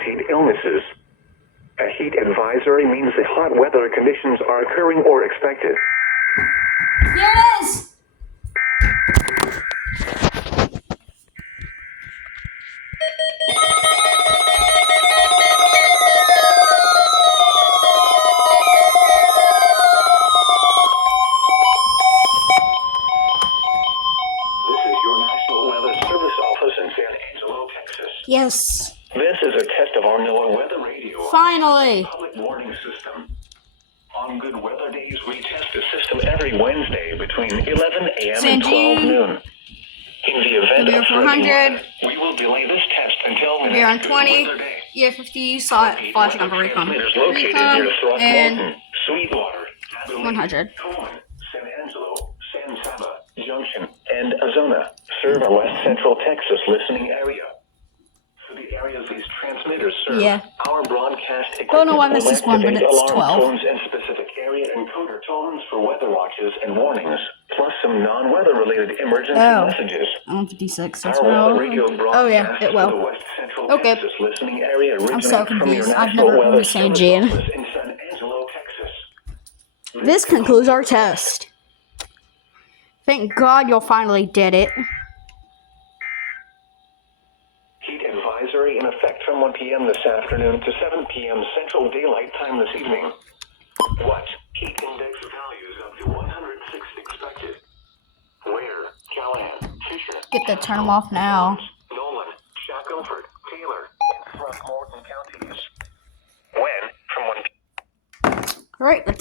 heat illnesses. A heat advisory means that hot weather conditions are occurring or expected. Here it is! Yes. This is a test of our NOAA weather radio. Finally. Public warning system. On good weather days, we test the system every Wednesday between 11 a.m. and 12 noon. In the event of 400. We will delay this test until the We're on next 20. weather day. Yeah, 50. Saw it flashing on the recon. Located near And Throckmorton, Sweetwater, 100. Cohen, San Angelo, San Saba, Junction, and Azona serve our west central Texas listening area. For the areas these transmitters serve, yeah. our broadcast Don't know why this is one, but it's 12. tones and specific area encoder tones for weather watches and warnings, plus some non-weather related emergency messages. I'm 56. Our weather radio Oh yeah, it will. the west central Okay. Texas listening area I'm so from your confused. I've National never Weather heard of San Service Jan. office in San Angelo, Texas. This concludes our test. Thank God you finally did it. Heat advisory in effect from 1 p.m. this afternoon to 7 p.m. Central Daylight Time this evening. What? Heat index values of the 106 expected. Where? Callahan, Fisher. Get to turn them off now.